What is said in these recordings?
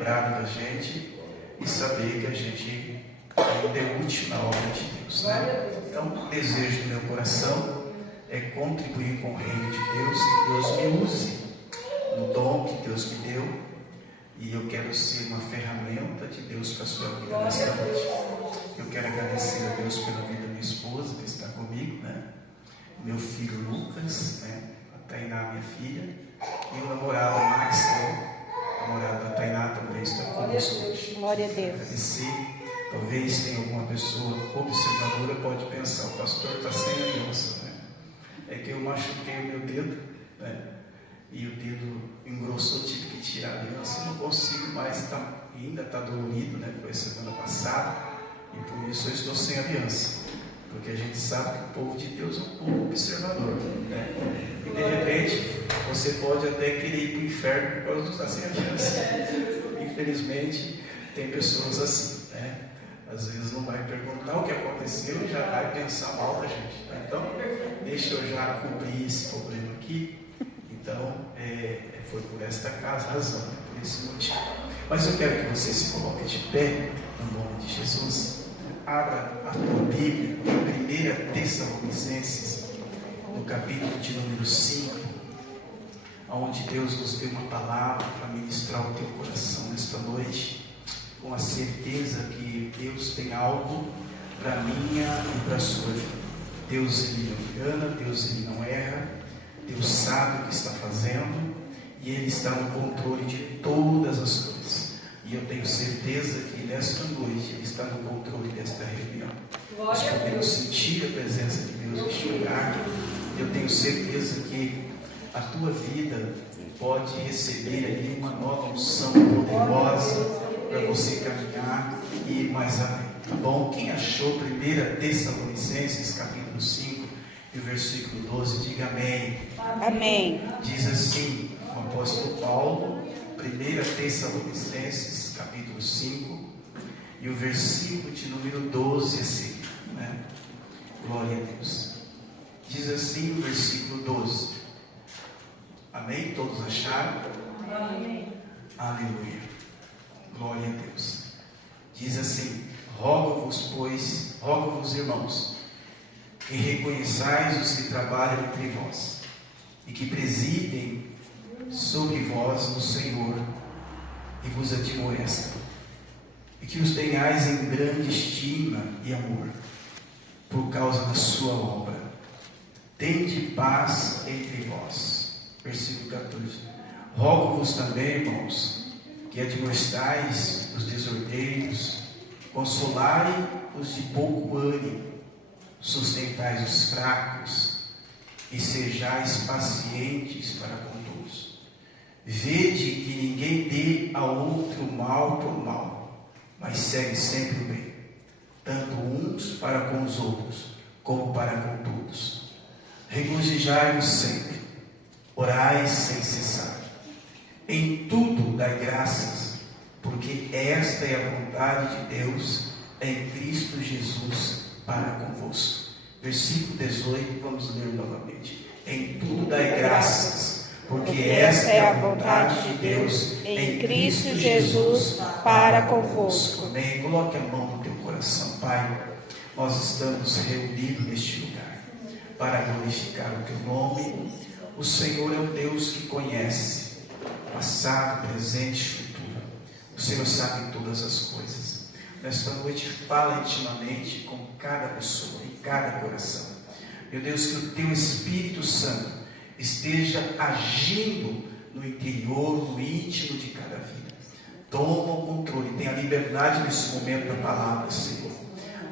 lembrado da gente e saber que a gente ainda é útil na obra de Deus, né? Então, o desejo do meu coração é contribuir com o reino de Deus, que Deus me use no dom que Deus me deu, e eu quero ser uma ferramenta de Deus para a sua vida nesta noite. Eu quero agradecer a Deus pela vida da minha esposa que está comigo, né? Meu filho Lucas, né? A Tainá, minha filha, e o namorado Max, o namorado da Tainá também está conosco hoje. Glória a Deus. Agradecer. Talvez tenha alguma pessoa observadora pode pensar, o pastor está sem aliança, né? É que eu machuquei o meu dedo, né? E o dedo engrossou, tive que tirar a aliança, não consigo mais, ainda está dolorido, né? Foi semana passada, e por isso eu estou sem aliança, porque a gente sabe que o povo de Deus é um povo observador, né? E de repente você pode até querer ir para o inferno por causa de estar sem aliança. Infelizmente tem pessoas assim, né? Às vezes não vai perguntar o que aconteceu e já vai pensar mal da gente, tá? Então deixa eu já cobrir esse problema aqui. Então, foi por esta razão, por esse motivo. Mas eu quero que você se coloque de pé, no nome de Jesus. Abra a tua Bíblia, em 1 Tessalonicenses, no capítulo de número 5, onde Deus nos deu uma palavra para ministrar o teu coração nesta noite, com a certeza que Deus tem algo para a minha e para a sua vida. Deus, Ele não engana, Deus, Ele não erra. Deus sabe o que está fazendo e Ele está no controle de todas as coisas. E eu tenho certeza que nesta noite Ele está no controle desta reunião. Nós podemos sentir a presença de Deus neste lugar. Eu tenho certeza que a tua vida pode receber ali uma nova unção poderosa para você caminhar e ir mais além. Tá bom? Quem achou 1 Tessalonicenses capítulo 5 e o versículo 12, diga amém. Amém. Diz assim o apóstolo Paulo, 1 Tessalonicenses, capítulo 5, e o versículo de número 12 a seguir, né? Glória a Deus. Diz assim o versículo 12. Amém? Todos acharam? Amém. Aleluia. Glória a Deus. Diz assim: rogo-vos, irmãos, e reconheçais os que trabalham entre vós, e que presidem sobre vós no Senhor, e vos admoestam, e que os tenhais em grande estima e amor, por causa da sua obra. Tende paz entre vós. Versículo 14. Rogo-vos também, irmãos, que admoestais os desordeiros, consolai os de pouco ânimo, sustentais os fracos e sejais pacientes para com todos. Vede que ninguém dê ao outro mal por mal, mas segue sempre o bem, tanto uns para com os outros, como para com todos. Regozijai-vos sempre, orai sem cessar. Em tudo dai graças, porque esta é a vontade de Deus em Cristo Jesus para convosco. Versículo 18, vamos ler novamente. Em tudo dai graças, porque esta é a vontade de Deus em Cristo Jesus para convosco. Amém. Coloque a mão no teu coração, Pai. Nós estamos reunidos neste lugar para glorificar o teu nome. O Senhor é o Deus que conhece passado, presente e futuro. O Senhor sabe todas as coisas. Nesta noite, fala intimamente com cada pessoa, em cada coração. Meu Deus, que o Teu Espírito Santo esteja agindo no interior, no íntimo de cada vida. Toma o controle, tenha liberdade nesse momento da palavra, Senhor.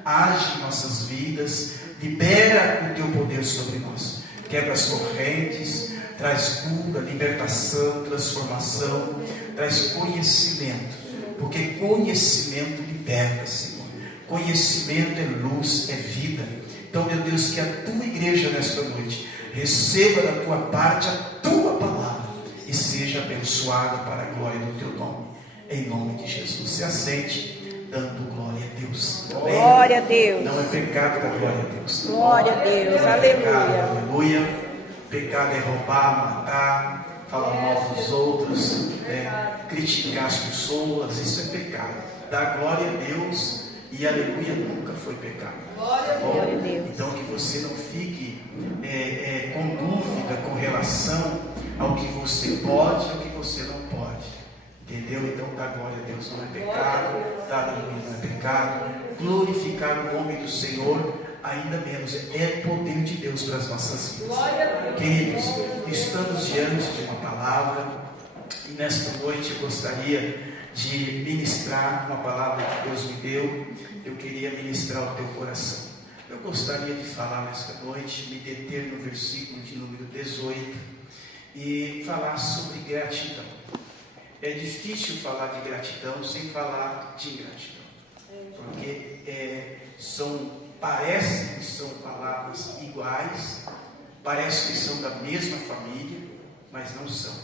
Age em nossas vidas, libera o Teu poder sobre nós. Quebra as correntes, traz cura, libertação, transformação, traz conhecimento, porque conhecimento liberta, Senhor. Conhecimento é luz, é vida. Então, meu Deus, que a Tua igreja nesta noite receba da Tua parte a Tua palavra e seja abençoada para a glória do Teu nome. Em nome de Jesus, se assente dando glória a Deus. Amém? Glória a Deus. Não é pecado dar glória a Deus. Glória a Deus. Não é Aleluia. pecado, aleluia. Pecado é roubar, matar, falar mal dos outros, né? criticar as pessoas, isso é pecado. Dar glória a Deus e aleluia nunca foi pecado. Glória a Deus. Então que você não fique com dúvida com relação ao que você pode e ao que você não pode. Entendeu? Então dar glória a Deus não é pecado, dar aleluia não é pecado, glorificar o nome do Senhor ainda menos, é poder de Deus para as nossas vidas. Queridos, estamos diante de uma palavra e nesta noite eu gostaria de ministrar uma palavra que Deus me deu. Eu queria ministrar ao teu coração. Eu gostaria de falar nesta noite, me deter no versículo de número 18 e falar sobre gratidão. É difícil falar de gratidão sem falar de ingratidão, porque parece que são palavras iguais, parece que são da mesma família, mas não são.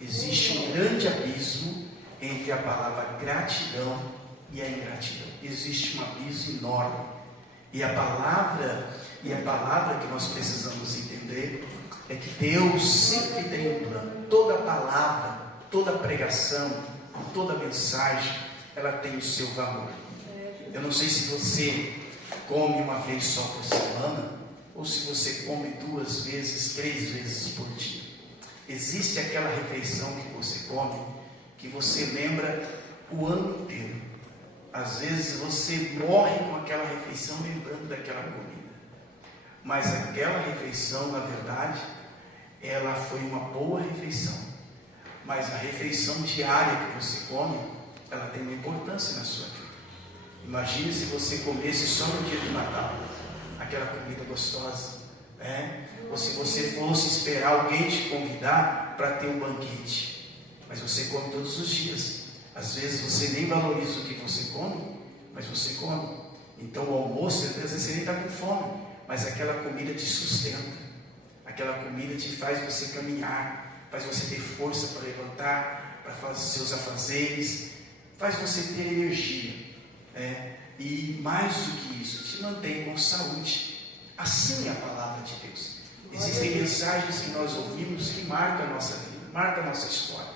Existe um grande abismo entre a palavra gratidão e a ingratidão. Existe um abismo enorme. E a palavra que nós precisamos entender é que Deus sempre tem um plano. Toda palavra, toda pregação, toda mensagem, ela tem o seu valor. Eu não sei se você come uma vez só por semana, ou se você come 2 vezes, 3 vezes por dia. Existe aquela refeição que você come, que você lembra o ano inteiro. Às vezes você morre com aquela refeição lembrando daquela comida. Mas aquela refeição, na verdade, ela foi uma boa refeição. Mas a refeição diária que você come, ela tem uma importância na sua vida. Imagine se você comesse só no dia do Natal, aquela comida gostosa, ou se você fosse esperar alguém te convidar para ter um banquete, mas você come todos os dias. Às vezes você nem valoriza o que você come, mas você come. Então o almoço, às vezes você nem está com fome, mas aquela comida te sustenta, aquela comida te faz você caminhar, faz você ter força para levantar, para fazer seus afazeres, faz você ter energia. E mais do que isso, te mantém com saúde. Assim é a palavra de Deus. Existem mensagens que nós ouvimos que marcam a nossa vida, marcam a nossa história.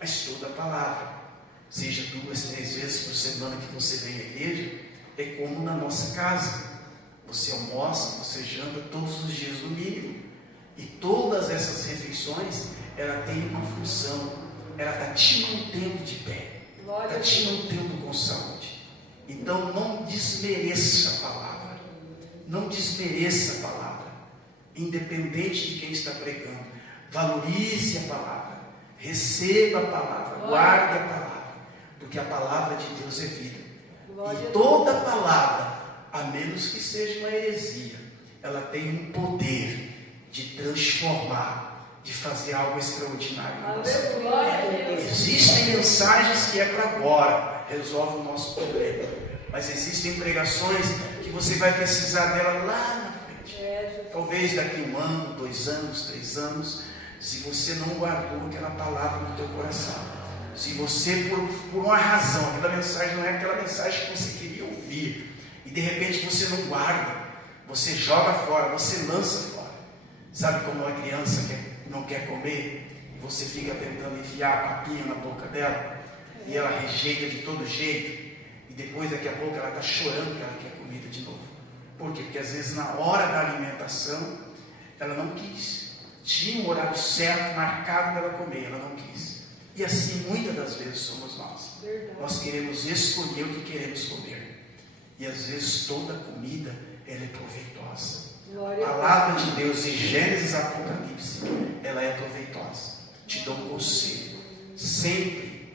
Mas toda a palavra, seja 2, 3 vezes por semana que você vem à igreja, é como na nossa casa. Você almoça, você janta todos os dias no mínimo. E todas essas refeições, ela tem uma função. Ela está te mantendo de pé, está te mantendo com saúde. Então não desmereça a palavra, não desmereça a palavra, independente de quem está pregando. Valorize a palavra, receba a palavra, guarde a palavra, porque a palavra de Deus é vida. E toda palavra, a menos que seja uma heresia, ela tem um poder de transformar, de fazer algo extraordinário na nossa vida. Existem mensagens que é para agora, resolve o nosso problema, mas existem pregações que você vai precisar dela lá na frente. Talvez daqui 1 ano, 2 anos, 3 anos, se você não guardou aquela palavra no teu coração, se você por uma razão, aquela mensagem não é aquela mensagem que você queria ouvir, e de repente você não guarda, você joga fora, você lança fora. Sabe como uma criança que não quer comer, e você fica tentando enfiar a papinha na boca dela, e ela rejeita de todo jeito, e depois daqui a pouco ela está chorando que ela quer comida de novo. Por quê? Porque às vezes na hora da alimentação, ela não quis. Tinha um horário certo, marcado para ela comer, ela não quis. E assim muitas das vezes somos nós. Nós queremos escolher o que queremos comer. E às vezes toda comida, ela é proveitosa. A palavra de Deus em Gênesis e Apocalipse, ela é proveitosa. Te dou um conselho. Sempre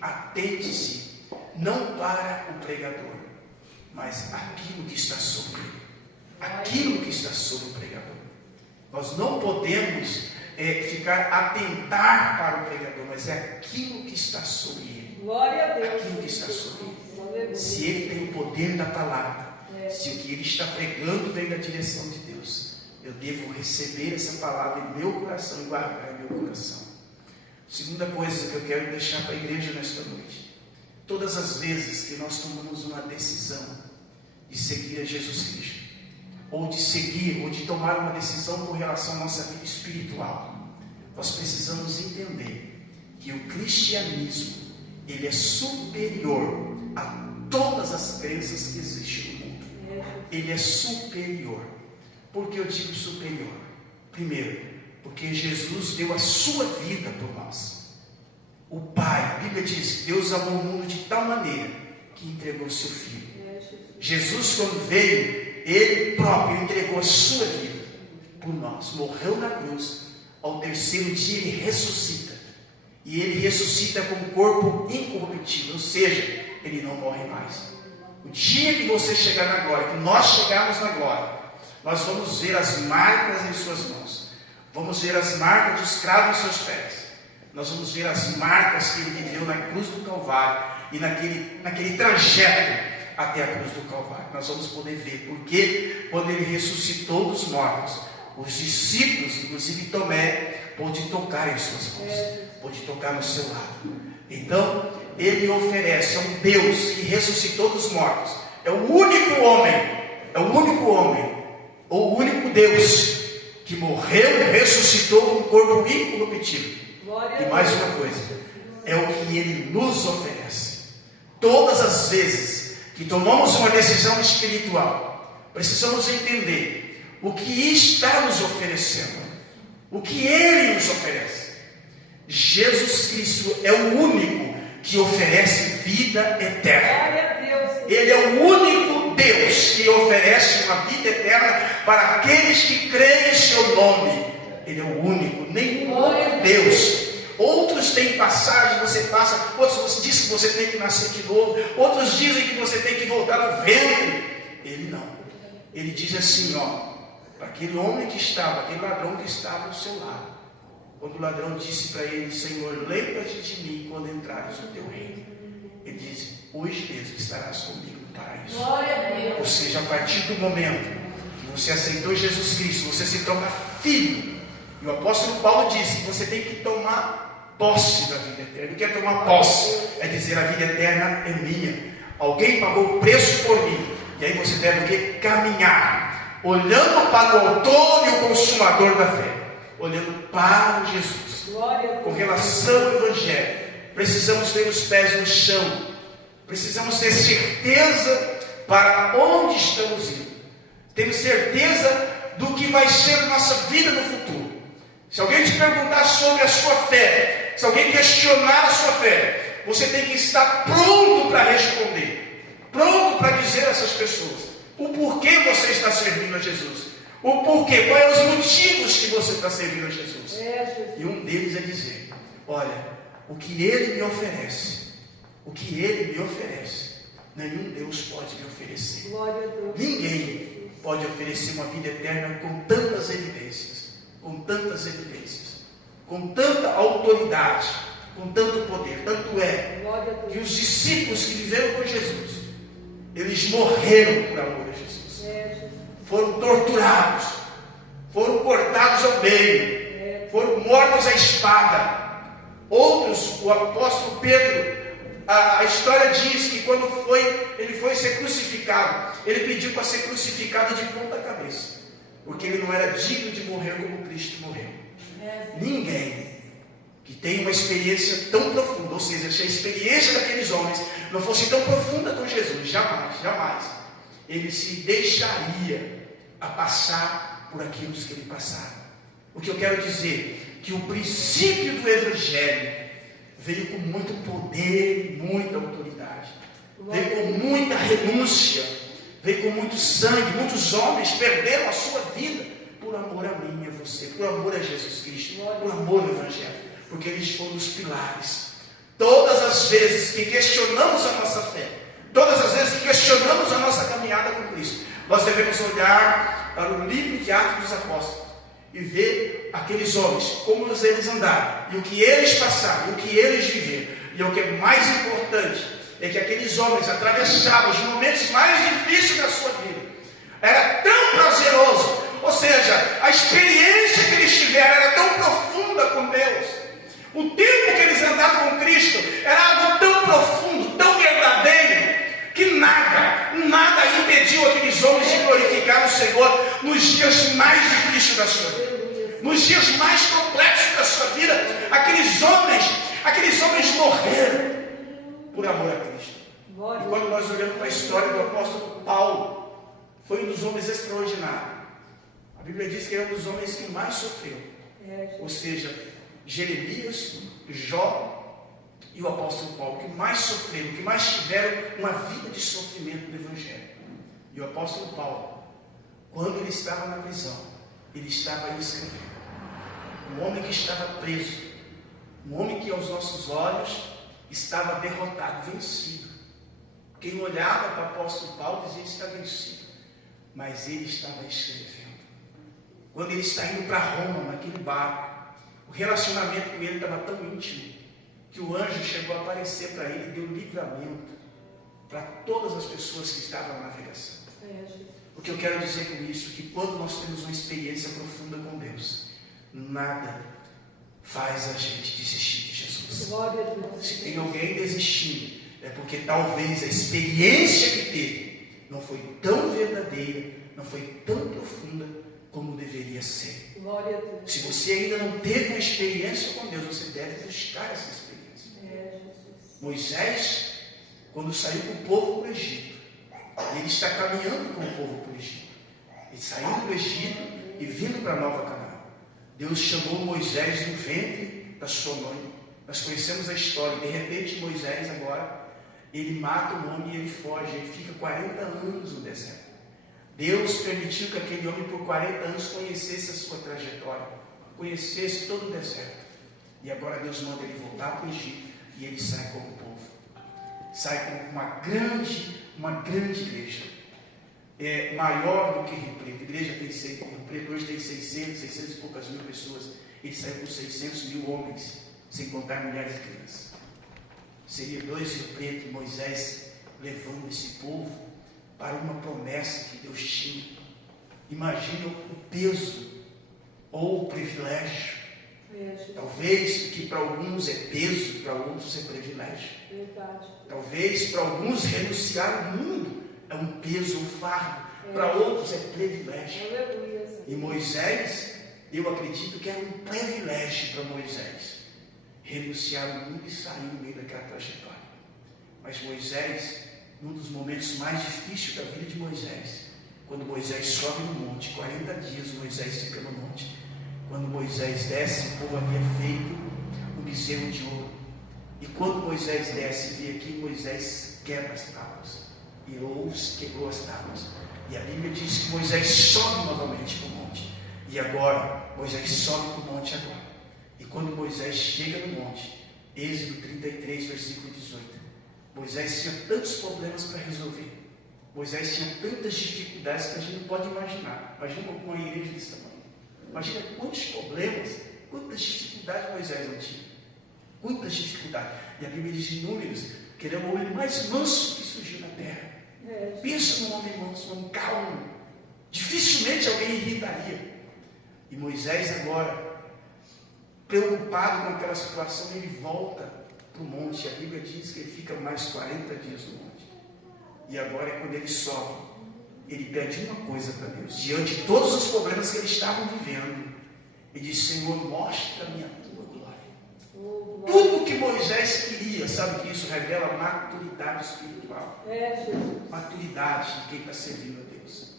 atente-se, não para o pregador, mas aquilo que está sobre ele. Aquilo que está sobre o pregador. Nós não podemos atentar para o pregador, mas é aquilo que está sobre ele. Glória a Deus. Aquilo que está sobre ele. Se ele tem o poder da palavra, se o que ele está pregando vem da direção de Deus, eu devo receber essa palavra em meu coração e guardar em meu coração. Segunda coisa que eu quero deixar para a igreja nesta noite: todas as vezes que nós tomamos uma decisão de seguir a Jesus Cristo, ou de tomar uma decisão com relação à nossa vida espiritual, nós precisamos entender que o cristianismo, ele é superior a todas as crenças que existem no mundo. Ele é superior. Por que eu digo superior? Primeiro, porque Jesus deu a sua vida por nós. O Pai, a Bíblia diz que Deus amou o mundo de tal maneira que entregou o seu Filho. Jesus, quando veio, Ele próprio entregou a sua vida por nós. Morreu na cruz. Ao terceiro dia Ele ressuscita. E Ele ressuscita com um corpo incorruptível, ou seja, Ele não morre mais. O dia que você chegar na glória, que nós chegarmos na glória, nós vamos ver as marcas em suas mãos. Vamos ver as marcas de escravo em seus pés. Nós vamos ver as marcas que Ele viveu na cruz do Calvário e naquele trajeto até a cruz do Calvário. Nós vamos poder ver, porque quando Ele ressuscitou dos mortos, os discípulos, inclusive Tomé, pôde tocar em suas mãos, pôde tocar no seu lado. Então, Ele oferece a um Deus que ressuscitou dos mortos. É o único homem, ou o único Deus que morreu e ressuscitou com um corpo incorruptível. E mais uma coisa, é o que Ele nos oferece. Todas as vezes que tomamos uma decisão espiritual, precisamos entender o que está nos oferecendo, o que Ele nos oferece. Jesus Cristo é o único que oferece vida eterna. Ele é o único Deus que oferece uma vida eterna para aqueles que creem em seu nome. Ele é o único, nenhum outro Deus. Outros têm passagem, você passa, outros dizem que você tem que nascer de novo, outros dizem que você tem que voltar no ventre. Ele não. Ele diz assim, para aquele homem que estava, aquele ladrão que estava ao seu lado, quando o ladrão disse para ele, Senhor, lembra-te de mim quando entrares no teu reino. Ele disse, hoje mesmo estarás comigo no paraíso. Glória a Deus. Ou seja, a partir do momento que você aceitou Jesus Cristo, você se torna filho. E o apóstolo Paulo disse que você tem que tomar posse da vida eterna. O que é tomar posse? É dizer, a vida eterna é minha. Alguém pagou o preço por mim. E aí você deve o quê? Caminhar, olhando para o autor e o consumador da fé, olhando para Jesus. Com relação ao Evangelho, precisamos ter os pés no chão, precisamos ter certeza para onde estamos indo, temos certeza do que vai ser a nossa vida no futuro. Se alguém te perguntar sobre a sua fé, se alguém questionar a sua fé, você tem que estar pronto para responder, pronto para dizer a essas pessoas o porquê você está servindo a Jesus, o porquê, quais são os motivos que você está servindo a Jesus. E um deles é dizer, olha, o que Ele me oferece, nenhum Deus pode me oferecer. Ninguém pode oferecer uma vida eterna com tantas evidências, com tanta autoridade, com tanto poder. Tanto é que os discípulos que viveram com Jesus, eles morreram por amor a Jesus. Foram torturados, foram cortados ao meio, foram mortos à espada. Outros, o apóstolo Pedro, a história diz que quando ele foi ser crucificado, ele pediu para ser crucificado de ponta cabeça, porque ele não era digno de morrer como Cristo morreu. Ninguém que tem uma experiência tão profunda, ou seja, se a experiência daqueles homens não fosse tão profunda com Jesus, jamais, ele se deixaria a passar por aquilo que ele passaram. O que eu quero dizer, que o princípio do Evangelho veio com muito poder e muita autoridade, veio com muita renúncia, veio com muito sangue. Muitos homens perderam a sua vida por amor a mim e a você, por amor a Jesus Cristo, por amor ao Evangelho, porque eles foram os pilares. Todas as vezes que questionamos a nossa fé, todas as vezes que questionamos a nossa caminhada com Cristo, nós devemos olhar para o livro de Atos dos Apóstolos e ver aqueles homens, como eles andaram, e o que eles passaram, e o que eles viveram. E o que é mais importante é que aqueles homens atravessavam os momentos mais difíceis da sua vida. Era tão prazeroso, ou seja, a experiência que eles tiveram era tão profunda com Deus. O tempo que eles andaram com Cristo era algo tão profundo, tão verdadeiro, que nada impediu aqueles homens de glorificar o Senhor nos dias mais difíceis da sua vida, nos dias mais complexos da sua vida. Aqueles homens Aqueles homens morreram por amor a Cristo. E quando nós olhamos para a história do apóstolo Paulo, foi um dos homens extraordinários. A Bíblia diz que é um dos homens que mais sofreu. Ou seja, Jeremias, Jó e o apóstolo Paulo, que mais sofreram, que mais tiveram uma vida de sofrimento do Evangelho. E o apóstolo Paulo, quando ele estava na prisão, ele estava aí escrevendo. Um homem que estava preso, um homem que aos nossos olhos estava derrotado, vencido. Quem olhava para o apóstolo Paulo dizia que está vencido, mas ele estava escrevendo. Quando ele está indo para Roma, naquele barco, o relacionamento com ele estava tão íntimo, que o anjo chegou a aparecer para ele e deu livramento para todas as pessoas que estavam na navegação. O que eu quero dizer com isso, que quando nós temos uma experiência profunda com Deus, nada faz a gente desistir de Jesus. Se tem alguém desistindo, é porque talvez a experiência que teve não foi tão verdadeira, não foi tão profunda como deveria ser. Se você ainda não teve uma experiência com Deus, você deve buscar essa experiência. Moisés, quando saiu com o povo para o Egito, ele está caminhando com o povo para o Egito. Ele saiu do Egito e vindo para a Nova Canaã. Deus chamou Moisés no ventre da sua mãe. Nós conhecemos a história. De repente, Moisés agora, ele mata um homem e ele foge. Ele fica 40 anos no deserto. Deus permitiu que aquele homem por 40 anos conhecesse a sua trajetória, conhecesse todo o deserto. E agora Deus manda ele voltar para o Egito e ele sai como povo. Sai como uma grande igreja. É maior do que Rio Preto. A igreja tem Rio Preto hoje tem 600 e poucas mil pessoas. Ele saiu com 600 mil homens, sem contar mulheres e crianças. Seria 2 Rio Preto e Moisés levando esse povo para uma promessa que Deus tinha. Imagina o peso ou o privilégio. Talvez que para alguns é peso, para outros é privilégio. Talvez para alguns renunciar ao mundo é um peso, um fardo, para outros é privilégio. E Moisés, eu acredito que era um privilégio para Moisés renunciar ao mundo e sair no meio daquela trajetória. Mas Moisés, num dos momentos mais difíceis da vida de Moisés, quando Moisés sobe no monte, 40 dias Moisés fica no monte. Quando Moisés desce, o povo havia feito um bezerro de ouro. E quando Moisés desce e vê aqui, Moisés quebra as tábuas. E quebrou as tábuas. E a Bíblia diz que Moisés sobe novamente para o monte. E agora, Moisés sobe para o monte agora. E quando Moisés chega no monte, Êxodo 33, versículo 18. Moisés tinha tantos problemas para resolver. Moisés tinha tantas dificuldades que a gente não pode imaginar. Imagina uma igreja desse tamanho. Imagina quantos problemas, quantas dificuldades Moisés não tinha. Quantas dificuldades. E a Bíblia diz em Números que ele é o homem mais manso que surgiu na terra. Pensa num homem manso, num calmo. Dificilmente alguém irritaria. E Moisés agora, preocupado com aquela situação, ele volta para o monte. A Bíblia diz que ele fica mais 40 dias no monte. E agora é quando ele sobe. Ele pede uma coisa para Deus. Diante de todos os problemas que eles estavam vivendo, ele diz: Senhor, mostra-me a tua glória. Tudo que Moisés queria, sabe que isso revela maturidade espiritual. Maturidade de quem está servindo a Deus.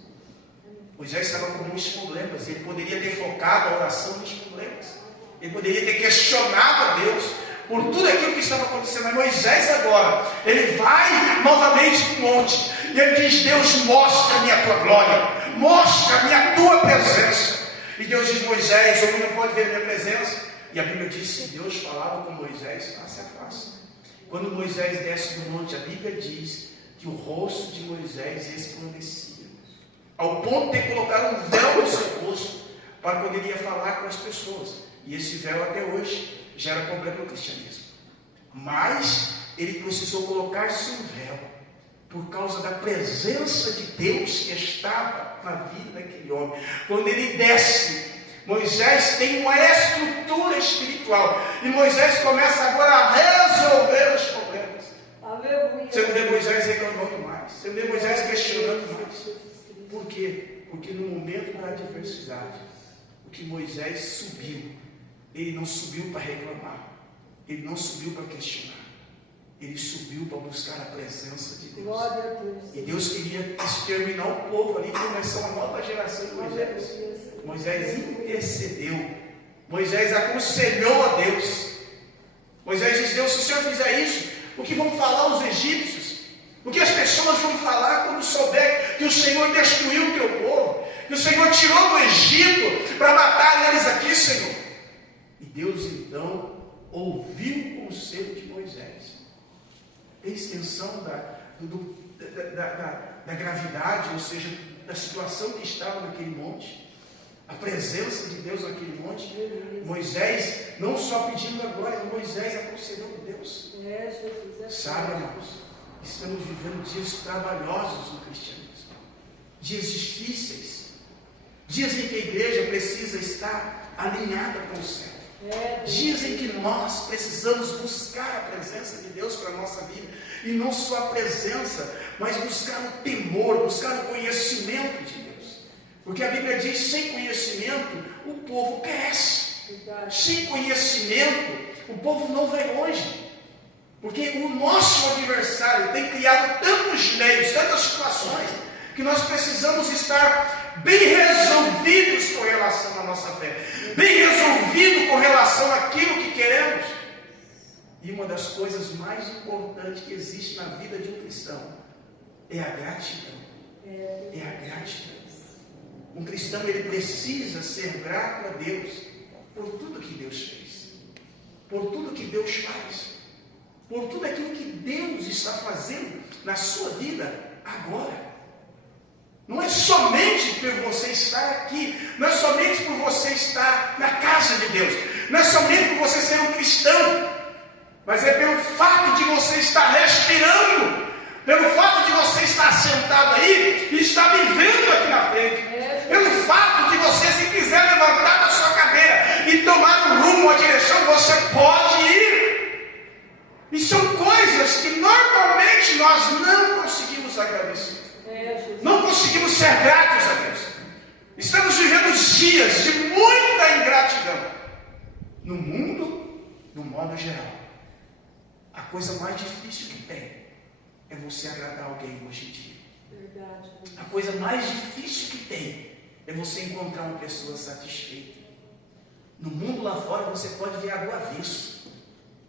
Moisés estava com muitos problemas. Ele poderia ter focado a oração nos problemas. Ele poderia ter questionado a Deus por tudo aquilo que estava acontecendo. Mas Moisés agora, ele vai novamente para o monte. E ele diz: Deus, mostra-me a tua glória. Mostra-me a tua presença. E Deus diz: Moisés, o homem não pode ver a minha presença. E a Bíblia diz que Deus falava com Moisés face a face. Quando Moisés desce do monte, a Bíblia diz que o rosto de Moisés resplandecia, ao ponto de colocar um véu no seu rosto para quando ele ia falar com as pessoas. E esse véu até hoje gera problema no cristianismo. Mas ele precisou colocar-se um véu por causa da presença de Deus que estava na vida daquele homem. Quando ele desce, Moisés tem uma estrutura espiritual. E Moisés começa agora a resolver os problemas. Você não vê Moisés reclamando mais. Você não vê Moisés questionando mais. Por quê? Porque no momento da adversidade, o que Moisés subiu, ele não subiu para reclamar. ele não subiu para questionar. Ele subiu para buscar a presença de Deus. Glória a Deus. E Deus queria exterminar o povo ali, começar uma nova geração de Moisés. Moisés intercedeu. Moisés aconselhou a Deus. Moisés disse: Deus, se o Senhor fizer isso, o que vão falar os egípcios? O que as pessoas vão falar quando souber que o Senhor destruiu o teu povo? Que o Senhor tirou do Egito para matar eles aqui, Senhor? E Deus então ouviu o conselho de Moisés. Tem extensão da gravidade, ou seja, da situação que estava naquele monte, a presença de Deus naquele monte. Moisés não só pedindo a glória, Moisés aconselhando Deus. Sabe, irmãos, estamos vivendo dias trabalhosos no cristianismo, dias difíceis, dias em que a igreja precisa estar alinhada com o céu. Dias em que nós precisamos buscar a presença de Deus para a nossa vida. E não só a presença, mas buscar o temor, buscar o conhecimento de Deus. Porque a Bíblia diz: sem conhecimento o povo perece. Sem conhecimento o povo não vai longe. Porque o nosso adversário tem criado tantos meios, tantas situações, que nós precisamos estar bem resolvidos com relação à nossa fé, bem resolvido com relação àquilo que queremos. E uma das coisas mais importantes que existe na vida de um cristão é a gratidão. É a gratidão. Um cristão, ele precisa ser grato a Deus por tudo que Deus fez, por tudo que Deus faz, por tudo aquilo que Deus está fazendo na sua vida agora. Não é somente por você estar aqui, não é somente por você estar na casa de Deus, não é somente por você ser um cristão, mas é pelo fato de você estar respirando, pelo fato de você estar sentado aí e estar me vendo aqui na frente, pelo fato de você, se quiser levantar da sua cadeira e tomar um rumo, uma direção, você pode ir. E são coisas que normalmente nós não conseguimos agradecer. Não conseguimos ser gratos a Deus. Estamos vivendo dias de muita ingratidão. No mundo, no modo geral, a coisa mais difícil que tem é você agradar alguém hoje em dia. A coisa mais difícil que tem é você encontrar uma pessoa satisfeita. No mundo lá fora você pode virar do avesso.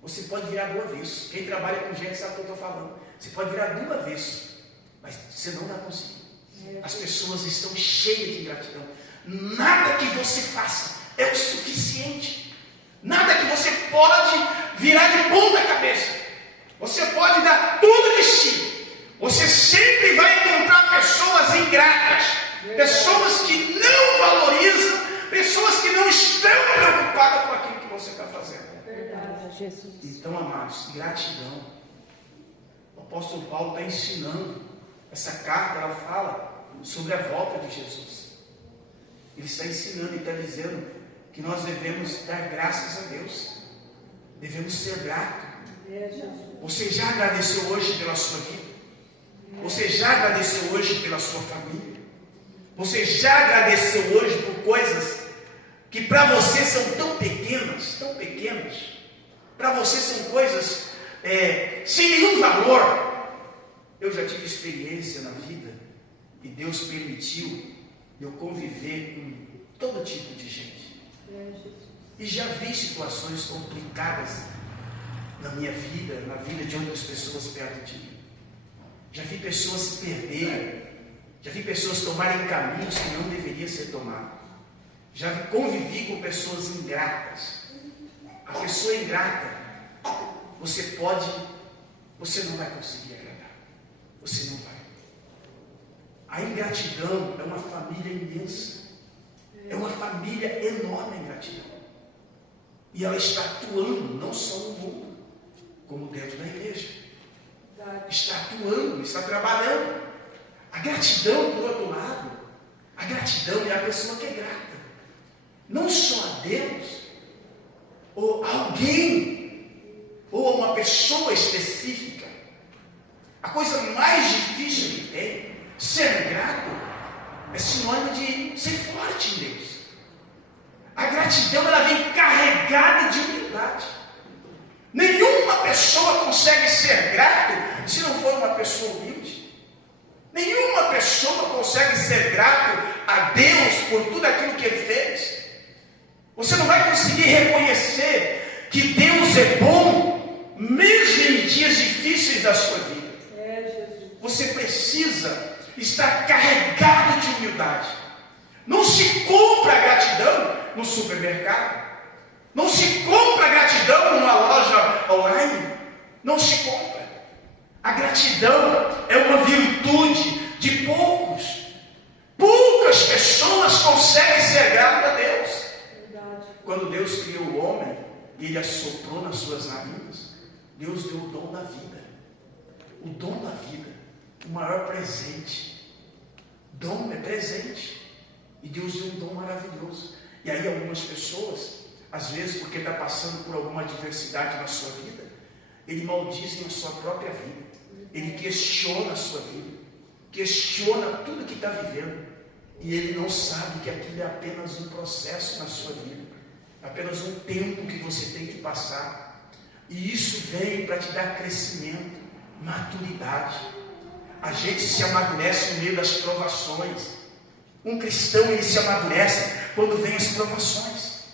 Você pode virar do avesso. Quem trabalha com gente sabe o que eu estou falando. Você pode virar do avesso, mas você não vai conseguir. As pessoas estão cheias de ingratidão. Nada que você faça é o suficiente. Nada que você pode virar de ponta cabeça. Você pode dar tudo de si. Você sempre vai encontrar pessoas ingratas, pessoas que não valorizam, pessoas que não estão preocupadas com aquilo que você está fazendo. Então, amados, gratidão. O apóstolo Paulo está ensinando. Essa carta, ela fala sobre a volta de Jesus. Ele está ensinando e está dizendo que nós devemos dar graças a Deus. Devemos ser gratos. Você já agradeceu hoje pela sua vida? Você já agradeceu hoje pela sua família? Você já agradeceu hoje por coisas que para você são tão pequenas, para você são coisas sem nenhum valor? Eu já tive experiência na vida e Deus permitiu eu conviver com todo tipo de gente. E já vi situações complicadas na minha vida, na vida de outras pessoas perto de mim. Já vi pessoas se perderem, já vi pessoas tomarem caminhos que não deveriam ser tomados. Já convivi com pessoas ingratas. A pessoa ingrata, você não vai conseguir agradar. Você não vai. A ingratidão é uma família imensa. É uma família enorme, a ingratidão. E ela está atuando não só no mundo, como dentro da igreja. Está atuando, está trabalhando. A gratidão, por outro lado, a gratidão é a pessoa que é grata. Não só a Deus, ou a alguém, ou a uma pessoa específica. A coisa mais difícil que tem, ser grato, é sinônimo de ser forte em Deus. A gratidão, ela vem carregada de humildade. Nenhuma pessoa consegue ser grato se não for uma pessoa humilde. Nenhuma pessoa consegue ser grato a Deus por tudo aquilo que Ele fez. Você não vai conseguir reconhecer que Deus é bom, mesmo em dias difíceis da sua vida. Você precisa estar carregado de humildade. Não se compra gratidão no supermercado. Não se compra gratidão numa loja online. Não se compra. A gratidão é uma virtude de poucos. Poucas pessoas conseguem ser gratas a Deus. Quando Deus criou o homem e Ele assoprou nas suas narinas, Deus deu o dom da vida. O dom da vida, o maior presente. Dom é presente. E Deus deu um dom maravilhoso. E aí algumas pessoas, às vezes porque está passando por alguma adversidade na sua vida, ele maldiz a sua própria vida. Ele questiona a sua vida. Questiona tudo que está vivendo. E ele não sabe que aquilo é apenas um processo na sua vida. Apenas um tempo que você tem que passar. E isso vem para te dar crescimento, maturidade. A gente se amadurece no meio das provações. Um cristão, ele se amadurece quando vem as provações.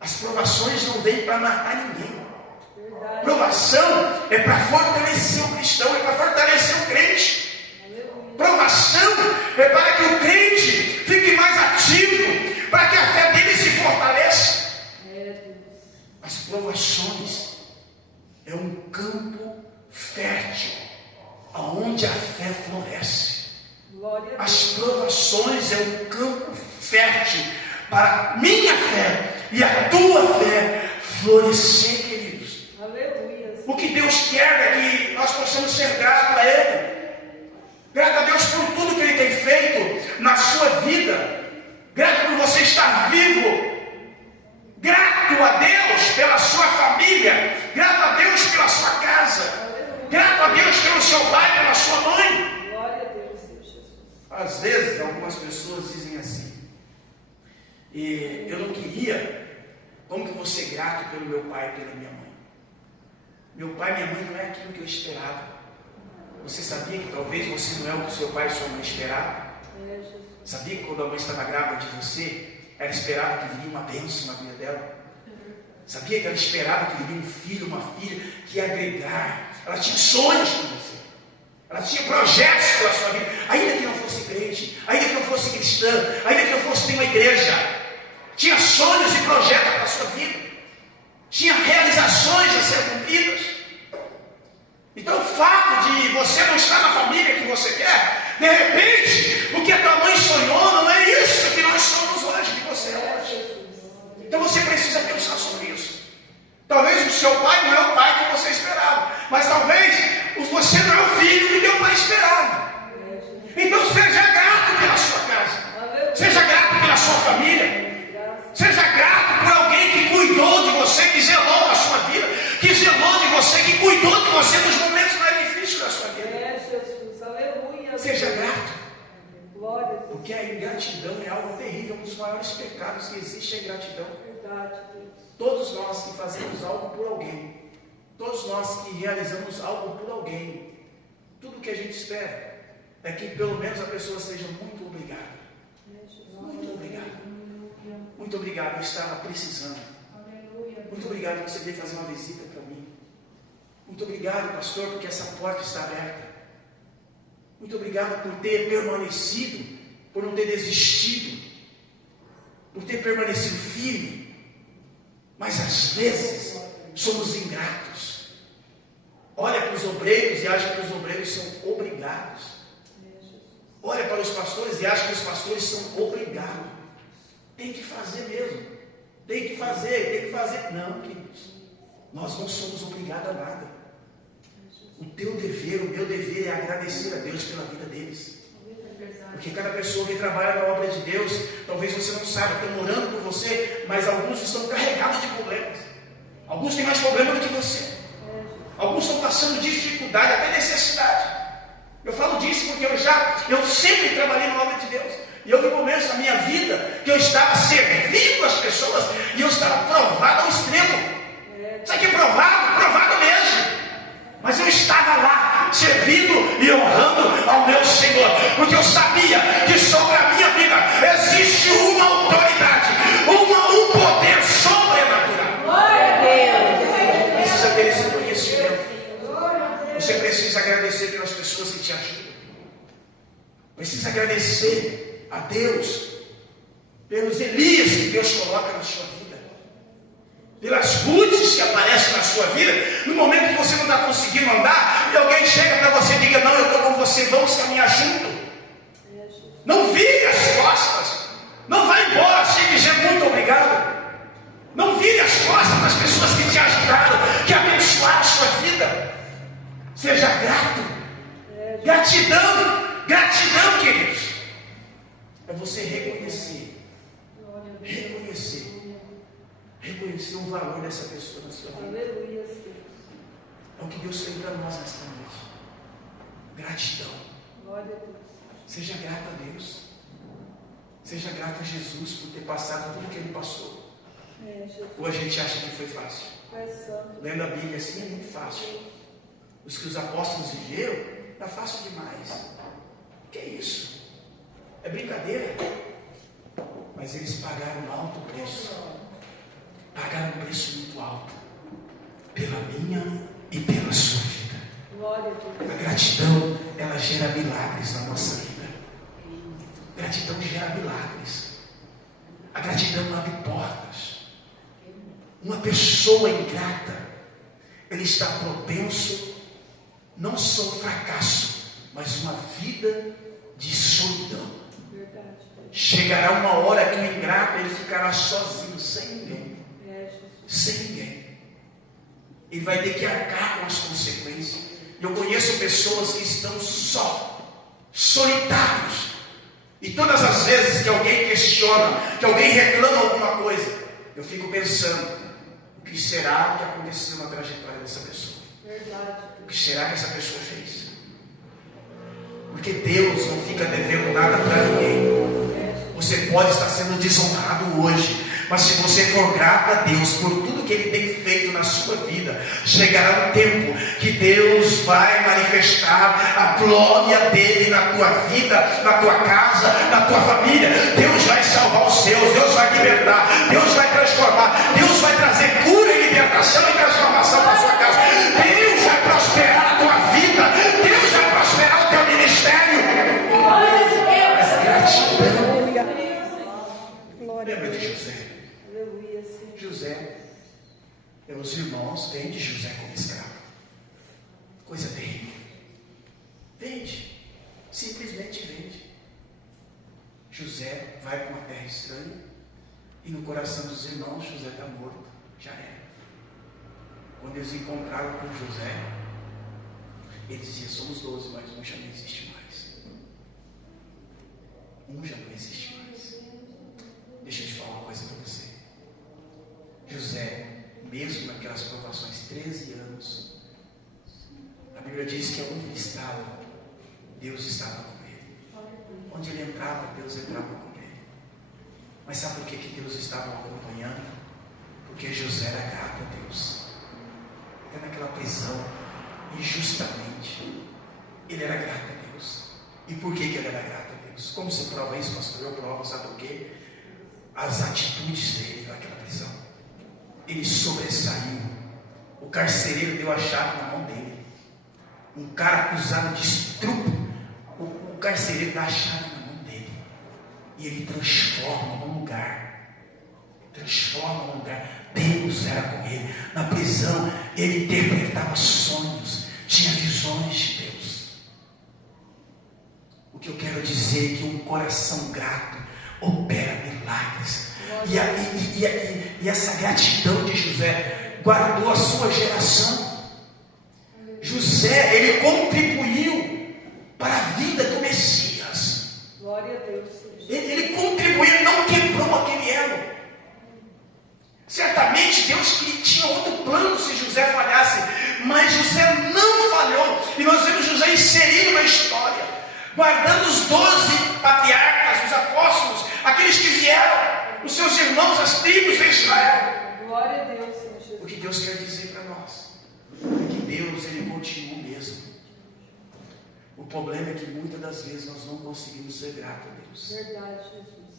As provações não vêm para matar ninguém. Provação é para fortalecer o cristão, é para fortalecer o crente. Provação é para que o crente fique mais ativo, para que a fé dele se fortaleça. As provações é um campo fértil, aonde a fé floresce. As provações é um campo fértil para a minha fé e a tua fé florescer, queridos. O que Deus quer é que nós possamos ser gratos a Ele. Grato a Deus por tudo que Ele tem feito na sua vida. Grato por você estar vivo. Grato a Deus pela sua família. Grato a Deus pela sua casa. Grato a Deus pelo seu pai, pela sua mãe. Às vezes, algumas pessoas dizem assim: eu não queria, como que vou ser grato pelo meu pai e pela minha mãe? Meu pai e minha mãe não é aquilo que eu esperava. Você sabia que talvez você não é o que seu pai e sua mãe esperavam? Sabia que quando a mãe estava grávida de você, ela esperava que viria uma bênção na vida dela? Sabia que ela esperava que viria um filho, uma filha, que ia agregar? Ela tinha sonhos com você. Ela tinha projetos pela sua vida. Ainda que não fosse crente, ainda que não fosse cristã, ainda que não fosse ter uma igreja, tinha sonhos e projetos para a sua vida. Tinha realizações a ser cumpridas. Então o fato de você não estar na família que você quer, de repente, o que a tua mãe sonhou não é isso que nós somos hoje, que você é hoje. Então você precisa pensar sobre isso. Talvez o seu pai não é o pai que você esperava, mas talvez você não é o filho que teu pai esperava. Então seja grato pela sua casa, seja grato pela sua família, seja grato por alguém que cuidou de você, que zelou da sua vida, que zelou de você, que cuidou de você nos momentos mais difíceis da sua vida. Seja grato, porque a ingratidão é algo terrível. Um dos maiores pecados que existe é a ingratidão. Todos nós que fazemos algo por alguém, todos nós que realizamos algo por alguém, tudo que a gente espera é que pelo menos a pessoa seja muito obrigada. Muito obrigado. Muito obrigado, eu estava precisando. Muito obrigado que você veio fazer uma visita para mim. Muito obrigado, pastor, porque essa porta está aberta. Muito obrigado por ter permanecido, por não ter desistido, por ter permanecido firme. Mas às vezes somos ingratos. Olha para os obreiros e acha que os obreiros são obrigados. Olha para os pastores e acha que os pastores são obrigados. Tem que fazer mesmo. Tem que fazer. Não, queridos. Nós não somos obrigados a nada. O teu dever, o meu dever é agradecer a Deus pela vida deles. Porque cada pessoa que trabalha na obra de Deus, talvez você não saiba, estão orando por você, mas alguns estão carregados de problemas. Alguns têm mais problema do que você. Alguns estão passando dificuldade, até necessidade. Eu falo disso porque eu sempre trabalhei na obra de Deus. E eu vi momentos na minha vida que eu estava servindo as pessoas e eu estava provado ao extremo. Isso aqui é provado mesmo. Mas eu estava lá, servindo e honrando ao meu Senhor, porque eu sabia que sobre a minha vida existe uma autoridade, um poder sobrenatural. Glória a Deus. Precisa ter esse conhecimento. Você precisa agradecer pelas pessoas que te ajudam. Precisa agradecer a Deus pelos Elias que Deus coloca na sua vida, pelas Rutes que aparecem na sua vida, no momento que você não está conseguindo andar, e alguém chega para você e diga: não, eu estou com você, vamos caminhar junto. Não vire as costas, não vá embora sem dizer muito obrigado. Não vire as costas das pessoas que te ajudaram, que abençoaram a sua vida. Seja grato. Gratidão, queridos. É você reconhecer o valor dessa pessoa na sua vida. É o que Deus tem para nós nesta noite. Gratidão. Seja grato a Deus. Seja grato a Jesus por ter passado tudo que Ele passou. Ou a gente acha que foi fácil? Lendo a Bíblia assim é muito fácil. Os que os apóstolos viveram, está fácil demais. O que é isso? É brincadeira? Mas eles pagaram um alto preço. Pagaram um preço muito alto. Pela minha e pela sua vida. A gratidão, ela gera milagres na nossa vida. A gratidão gera milagres. A gratidão abre portas. Uma pessoa ingrata, ele está propenso não só ao fracasso, mas uma vida de solidão. Chegará uma hora que o ingrato ele ficará sozinho, sem ninguém. Ele vai ter que arcar com as consequências. Eu conheço pessoas que estão solitários. E todas as vezes que alguém questiona, que alguém reclama alguma coisa, eu fico pensando: o que será que aconteceu na trajetória dessa pessoa? O que será que essa pessoa fez? Porque Deus não fica devendo nada para ninguém. Você pode estar sendo desonrado hoje, mas se você for grato a Deus por tudo que Ele tem feito na sua vida, chegará um tempo que Deus vai manifestar a glória dEle na tua vida, na tua casa, na tua família. Deus vai salvar os seus, Deus vai libertar, Deus vai transformar, Deus vai trazer cura e libertação e transformação para a sua casa. Deus vai prosperar a tua vida, Deus vai prosperar o teu ministério. Essa gratidão. Lembra de José? José, os irmãos vendem José como escravo. Coisa terrível. Vende. Simplesmente vende. José vai para uma terra estranha e no coração dos irmãos José está morto. Já era. Quando eles encontraram com José, ele dizia: somos 12, mas um já não existe mais. Um já não existe mais. Deixa eu te falar uma coisa para você. José, mesmo naquelas provações, 13 anos, a Bíblia diz que onde ele estava, Deus estava com ele. Onde ele entrava, Deus entrava com ele. Mas sabe por que Deus estava acompanhando? Porque José era grato a Deus. Até naquela prisão, injustamente, ele era grato a Deus. E por que ele era grato a Deus? Como se prova isso, pastor? Eu provo, sabe por quê? As atitudes dele naquela prisão. Ele sobressaiu. O carcereiro deu a chave na mão dele. Um cara acusado de estupro, o carcereiro dá a chave na mão dele. E ele transforma num lugar. Deus era com ele. Na prisão, ele interpretava sonhos, tinha visões de Deus. O que eu quero dizer é que um coração grato opera milagres. E essa gratidão de José guardou a sua geração. José, ele contribuiu para a vida do Messias. Glória a Deus. Ele contribuiu, ele não quebrou aquele elo. Certamente Deus tinha outro plano se José falhasse, mas José não falhou. E nós vemos José inserido na história, guardando os 12 patriarcas, os apóstolos, aqueles que vieram, os seus irmãos, as tribos de Israel. Glória a Deus, Senhor Jesus. O que Deus quer dizer para nós é que Deus, Ele continua o mesmo. O problema é que muitas das vezes nós não conseguimos ser gratos a Deus. Verdade, Jesus.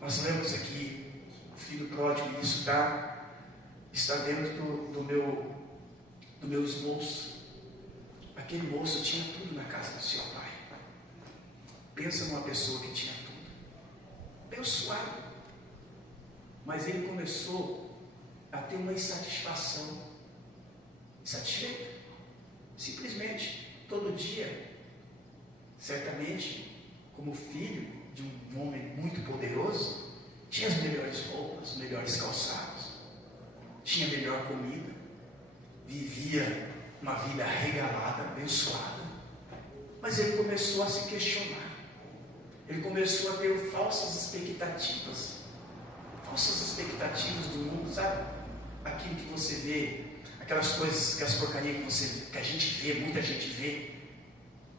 Nós lemos aqui o filho pródigo, e isso está dentro do meu esboço. Aquele moço tinha tudo na casa do seu pai. Pensa numa pessoa que tinha tudo, abençoado, mas ele começou a ter uma insatisfação, insatisfeito, simplesmente, todo dia, certamente, como filho de um homem muito poderoso, tinha as melhores roupas, os melhores calçados, tinha a melhor comida, vivia uma vida regalada, abençoada, mas ele começou a se questionar. Ele começou a ter falsas expectativas do mundo, sabe? Aquilo que você vê, aquelas coisas, aquelas porcarias que a gente vê, muita gente vê.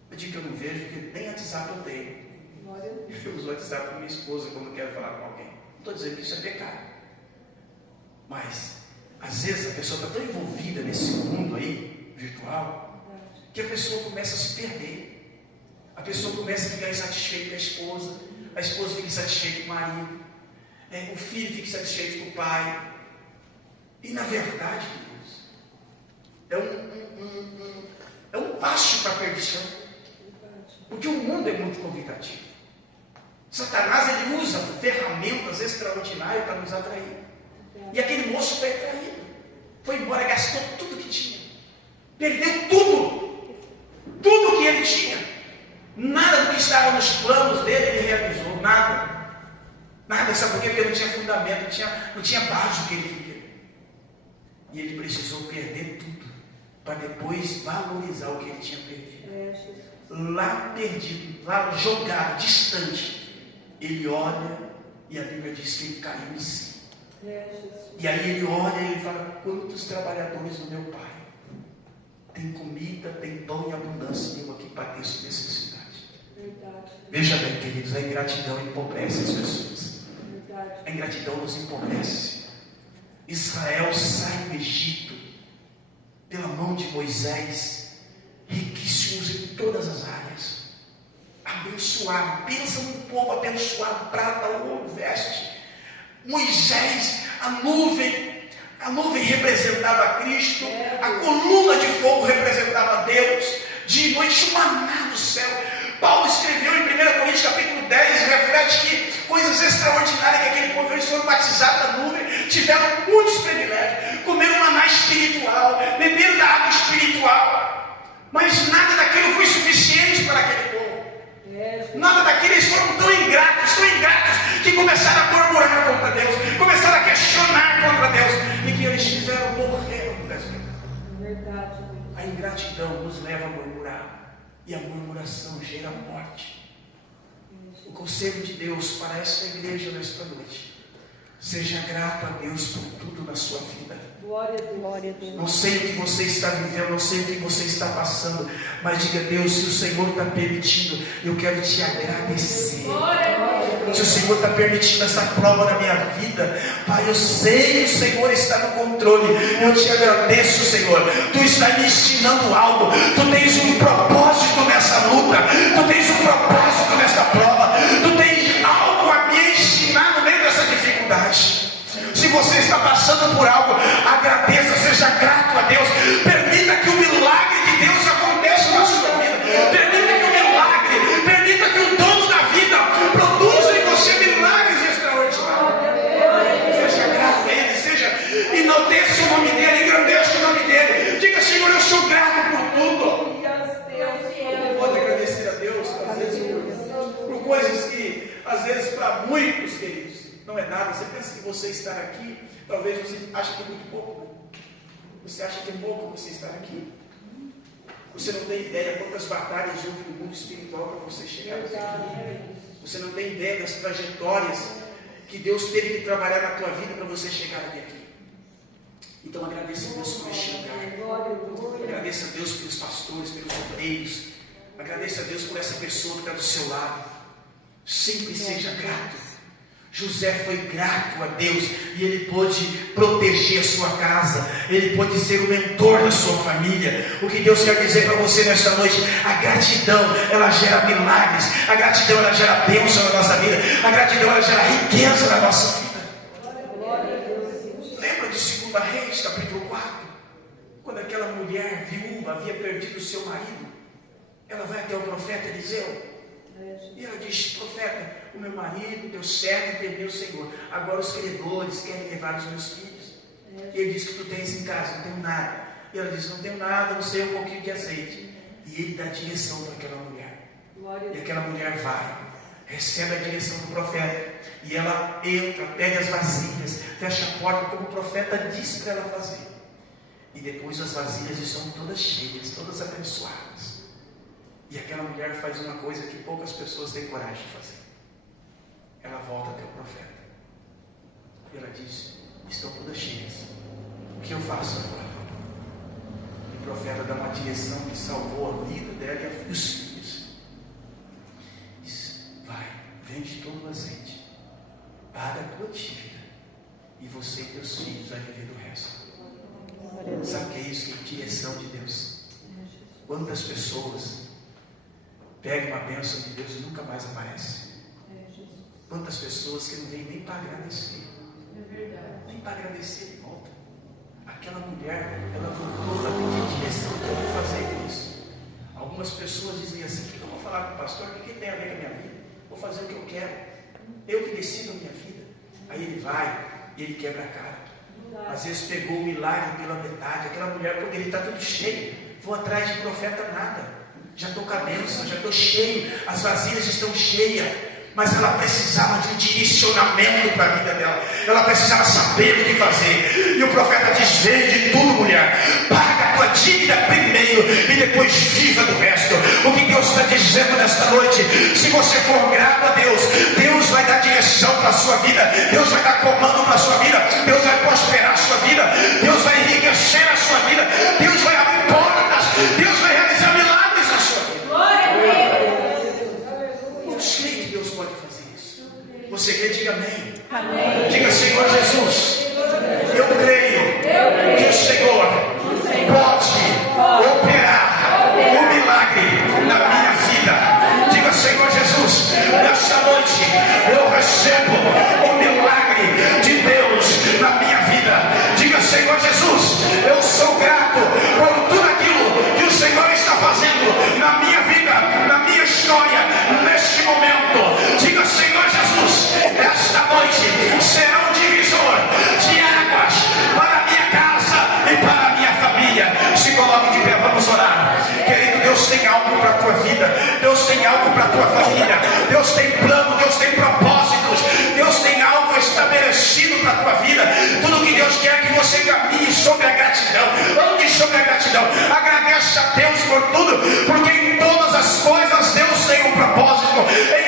Eu digo que eu não vejo, porque nem WhatsApp eu tenho. Eu uso o WhatsApp com minha esposa quando eu quero falar com alguém. Não estou dizendo que isso é pecado, mas às vezes a pessoa está tão envolvida nesse mundo aí, virtual, que a pessoa começa a se perder. A pessoa começa a ficar insatisfeita com a esposa fica insatisfeita com o marido, o filho fica insatisfeito com o pai. E na verdade, Deus, é um passo para a perdição, porque o mundo é muito convidativo. Satanás, ele usa ferramentas extraordinárias para nos atrair. E aquele moço foi atraído, foi embora, gastou tudo que tinha, perdeu tudo que ele tinha. Nada do que estava nos planos dele ele realizou, nada, sabe por quê? Porque ele não tinha fundamento, não tinha base do que ele queria. E ele precisou perder tudo, para depois valorizar o que ele tinha perdido. Lá perdido, lá jogado, distante, ele olha, e a Bíblia diz que ele caiu em si. E aí ele olha e ele fala: quantos trabalhadores do meu pai tem comida, tem pão em abundância, e eu aqui padeço necessidade. Veja bem, queridos, a ingratidão empobrece as pessoas. A ingratidão nos empobrece. Israel sai do Egito pela mão de Moisés, riquíssimos em todas as áreas, abençoado. Pensa num povo abençoado, prata, ouro, veste. Moisés, a nuvem representava Cristo, a coluna de fogo representava Deus, de noite um maná no céu. Paulo escreveu em 1 Coríntios capítulo 10, reflete que coisas extraordinárias que aquele povo, eles foram batizados na nuvem, tiveram muitos privilégios, comeram maná espiritual, beberam da água espiritual, mas nada daquilo foi suficiente para aquele povo. Nada daquilo, eles foram tão ingratos, que começaram a murmurar contra Deus, começaram a questionar contra Deus, e que eles fizeram morrer muitas vezes. A ingratidão nos leva a murmurar, e a murmuração gera morte. O conselho de Deus para esta igreja nesta noite: seja grato a Deus por tudo na sua vida. Glória a Deus. Não sei o que você está vivendo, não sei o que você está passando, mas diga a Deus: se o Senhor está permitindo, eu quero te agradecer. Se o Senhor está permitindo essa prova na minha vida, Pai, eu sei que o Senhor está no controle. Eu te agradeço, Senhor. Tu está me ensinando algo. Tu tens um propósito nessa luta. Tu tens um propósito nessa prova. Tu tens algo a me ensinar no meio dessa dificuldade. Se você está passando por algo, agradeça, seja grato a Deus. Permita que o milagre de Deus aconteça na sua vida. Permita que o milagre, permita que o dono da vida produza em você milagres extraordinários. Seja grato a Ele, enalteça o nome dEle, engrandeça o nome dEle. Diga: Senhor, eu sou grato por tudo. Pode agradecer a Deus, às vezes, por coisas que, às vezes, para muitos, queridos, não é nada. Você pensa que você estar aqui, talvez você ache que é muito pouco. Você acha que é pouco você estar aqui. Você não tem ideia quantas batalhas houve no mundo espiritual para você chegar aqui. Você não tem ideia das trajetórias que Deus teve que trabalhar na tua vida para você chegar até aqui. Então agradeça a Deus por este lugar. Agradeça a Deus pelos pastores, pelos obreiros. Agradeça a Deus por essa pessoa que está do seu lado. Sempre seja grato. José foi grato a Deus e ele pôde proteger a sua casa, ele pôde ser o mentor da sua família. O que Deus quer dizer para você nesta noite: a gratidão, ela gera milagres, a gratidão, ela gera bênção na nossa vida, a gratidão, ela gera riqueza na nossa vida. Lembra de 2 Reis, capítulo 4, quando aquela mulher viúva havia perdido o seu marido? Ela vai até o profeta Eliseu e ela diz: profeta, o meu marido, teu servo, perdeu o Senhor. Agora os credores querem levar os meus filhos. E ele diz: que tu tens em casa? Não tenho nada. E ela diz: não tenho nada, não sei, um pouquinho de azeite. E ele dá direção para aquela mulher. E aquela mulher vai, recebe a direção do profeta. E ela entra, pega as vasilhas, fecha a porta como o profeta disse para ela fazer. E depois as vasilhas estão todas cheias, todas abençoadas. E aquela mulher faz uma coisa que poucas pessoas têm coragem de fazer. Ela volta até o profeta. E ela diz: estão todas cheias. O que eu faço agora? E o profeta dá uma direção que salvou a vida dela e os filhos. Diz: vai, vende todo o azeite, paga a tua dívida, e você e teus filhos vão viver do resto. Sabe o que é isso? Que é direção de Deus. Quantas pessoas pegam uma bênção de Deus e nunca mais aparecem? Quantas pessoas que não vêm nem para agradecer, nem para agradecer de volta. Aquela mulher, ela voltou para pedir direção. O que eu vou fazer com isso? Algumas pessoas diziam assim: o que eu vou falar com o pastor? O que tem a ver com a minha vida? Vou fazer o que eu quero, eu que decido a minha vida. Aí ele vai e ele quebra a cara. Às vezes pegou o milagre pela metade. Aquela mulher poderia estar tudo cheio. Vou atrás de profeta, nada. Já estou com a bênção, já estou cheio. As vasilhas estão cheias. Mas ela precisava de um direcionamento para a vida dela. Ela precisava saber o que fazer. E o profeta diz: vende tudo, mulher. Paga a tua dívida primeiro e depois viva do resto. O que Deus está dizendo nesta noite? Se você for grato a Deus, Deus vai dar direção para a sua vida. Deus vai dar comando para a sua vida. Deus vai prosperar a sua vida. Deus vai enriquecer a sua vida. Deus vai abrir portas. Deus vai realizar milagres na sua vida. Glória a Deus. Eu sei que Deus pode fazer isso. Você crê? Diga amém. Amém. Diga: Senhor Jesus, eu creio que o Senhor pode operar um milagre na minha vida. Diga: Senhor Jesus, nesta noite eu recebo o milagre de Deus na minha vida. Diga: Senhor Jesus, eu sou grato por tudo aquilo que o Senhor está fazendo na minha vida, na minha história, neste momento. Diga: Senhor Jesus, esta noite será um divisor de águas para a minha casa e para a minha família. Se coloque de pé, vamos orar. Querido, Deus tem algo para a tua vida. Deus tem algo para a tua família. Deus tem plano, Deus tem propósitos. Deus tem algo estabelecido para a tua vida. Tudo que Deus quer é que você caminhe sobre a gratidão. Ande sobre a gratidão. Agradece a Deus por tudo, porque em todas as coisas Deus tem um propósito.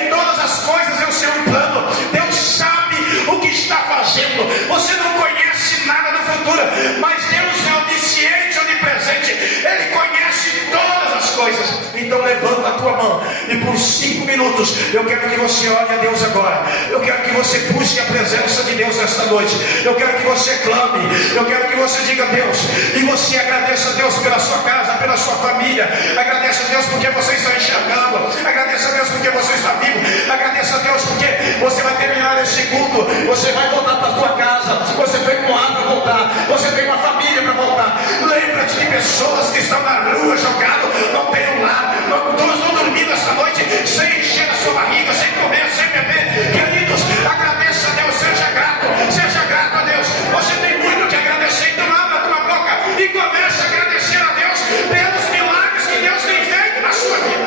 Em todas as coisas Deus tem um plano. Deus sabe o que está fazendo. Você não conhece nada do futuro, mas Deus é onisciente, onipresente. Ele conhece todas as coisas. Então levanta a tua mão e por 5 minutos eu quero que você ore a Deus agora. Eu quero que você busque a presença de Deus nesta noite. Eu quero que você clame. Eu quero que você diga: Deus, e você agradeça a Deus pela sua casa, pela sua família. Agradeça a Deus porque você está enxergando. Agradeça a Deus porque você está vivo. Agradeça a Deus porque você vai terminar esse culto. Você vai voltar para a sua casa. Você tem um lar para voltar. Você tem uma família para voltar. Lembra-te de pessoas que estão na rua jogado, não tem um lar, todos estão dormindo esta noite sem encher a sua barriga, sem comer, sem beber. Queridos, agradeça a Deus, seja grato a Deus. Você tem muito que agradecer, então abra a tua boca e comece a agradecer a Deus pelos milagres que Deus tem feito na sua vida.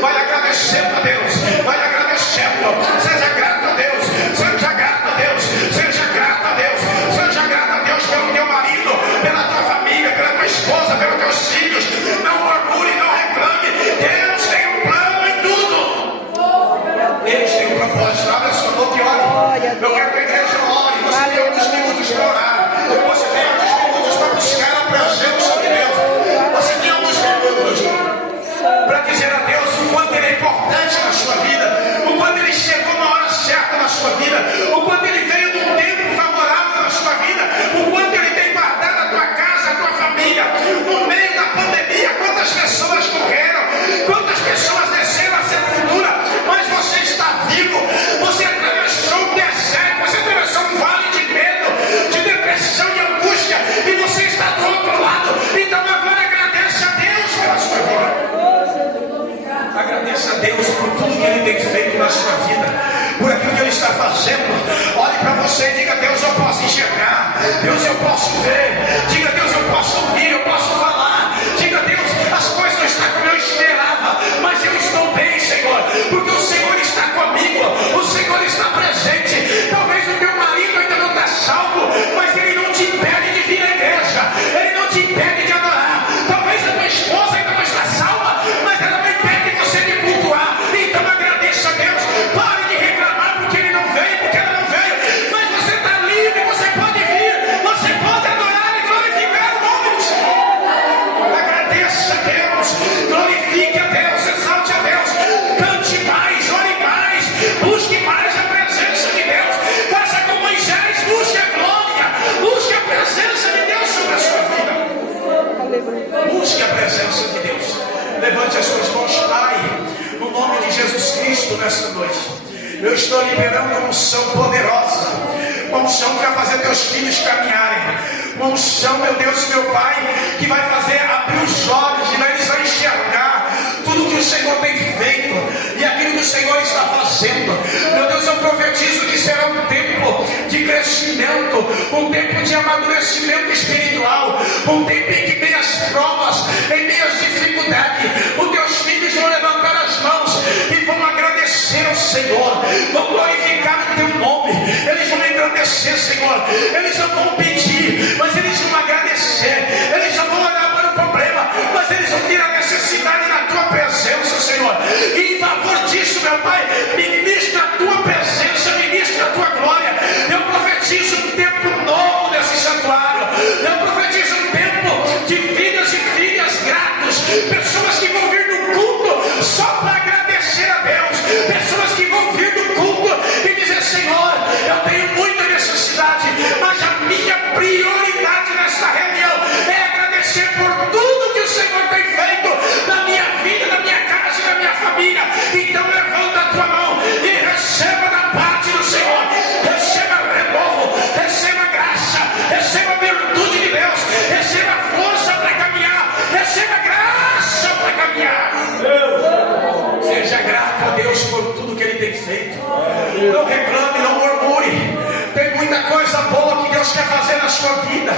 Vai agradecendo a Deus, vai agradecendo. Seja grato a Deus, seja grato a Deus, seja grato a Deus, seja grato a Deus pelo teu marido, pela tua família. fazendo. Olhe para você e diga: Deus, eu posso enxergar. Deus, eu posso ver. Diga: Deus, eu posso ouvir, eu posso falar. Diga: Deus, as coisas não estão como eu esperava, mas eu estou bem, Senhor, porque o Senhor está comigo, o Senhor está presente. Talvez o teu marido ainda não está salvo, mas ele não te impede de vir à igreja, ele não te impede de adorar. Talvez a tua esposa ainda não está salva, mas ela não impede você de cultuar. Então agradeça a Deus. Pare de reclamar porque ele não veio, porque ela não veio, mas você está livre, você pode vir, você pode adorar e glorificar o nome do Senhor. Agradeça a Deus, glorifique a Deus, exalte a Deus, cante mais, ore mais, busque mais a presença de Deus. Faça com Moisés, busque a glória, busque a presença de Deus sobre a sua vida. Busque a presença de Deus. Levante as suas mãos, Pai, no nome de Jesus Cristo, nesta noite. Eu estou liberando uma unção poderosa, uma unção que vai fazer teus filhos caminharem, uma unção, meu Deus, meu Pai, que vai fazer abrir os olhos e eles vão enxergar tudo que o Senhor tem feito e aquilo que o Senhor está fazendo. Meu Deus, eu profetizo que será um tempo de crescimento, um tempo de amadurecimento espiritual, um tempo em que tem as provas, em meio às dificuldades, os teus filhos vão levantar as mãos e vão agradecer ao Senhor, vão glorificar o teu nome, eles vão agradecer, Senhor, eles não vão pedir, mas eles vão agradecer, eles não vão olhar para o problema, mas eles vão ter a necessidade da tua presença, Senhor. E em favor disso, meu Pai, ministra a tua presença, ministra a tua glória. Eu profetizo um tempo novo nesse santuário, eu profetizo um tempo de filhos e filhas gratos, pessoas que vão vir no culto só para agradecer a Deus, pessoas que vão vir no culto e dizer: Senhor, eu tenho muita necessidade, mas a minha prioridade nesta reunião é agradecer por tudo que o Senhor tem feito na minha vida, na minha casa e na minha família. Então levanta a tua mão e receba da parte do Senhor, receba renovo, receba graça, receba a virtude de Deus, receba força para caminhar, receba graça para caminhar. Seja grato a Deus por tudo que Ele tem feito. Não reclame, não murmure. Tem muita coisa boa que Deus quer fazer na sua vida,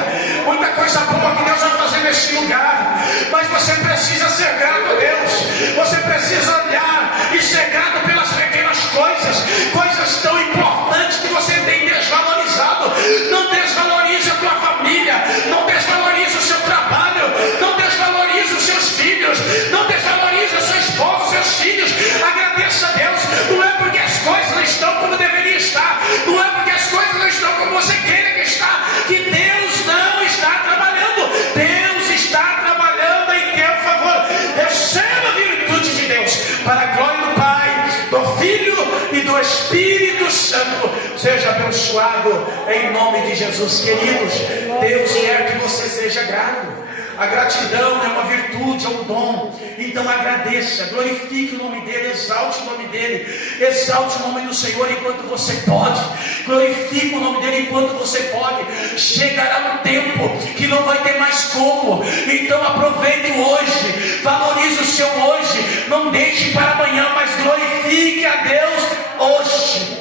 muita coisa boa que Deus vai fazer nesse lugar, mas você precisa ser grato a Deus. Você precisa olhar e ser grato pelas pequenas coisas, coisas tão importantes que você tem desvalorizado. Não desvalorize a tua família, não desvalorize o seu trabalho, não desvalorize os seus filhos, não desvalorize a sua esposa, os seus filhos. Agradeça a Deus. Não é porque as coisas não estão como deveriam estar, não é porque as coisas não estão como você queira que está, que Deus não está trabalhando. Deus está trabalhando em teu favor. Receba a virtude de Deus, para a glória do Pai, do Filho e do Espírito Santo. Seja abençoado em nome de Jesus. Queridos, Deus quer que você seja grato. A gratidão é uma virtude, é um dom. Então agradeça, glorifique o nome dEle, exalte o nome dEle, exalte o nome do Senhor enquanto você pode, glorifique o nome dEle enquanto você pode. Chegará um tempo que não vai ter mais como. Então aproveite o hoje, valorize o seu hoje, não deixe para amanhã, mas glorifique a Deus hoje.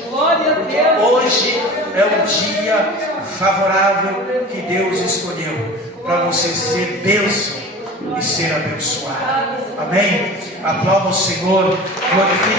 Hoje é um dia favorável que Deus escolheu para você ser bênção e ser abençoado. Amém? Aplauda o Senhor, glorifique.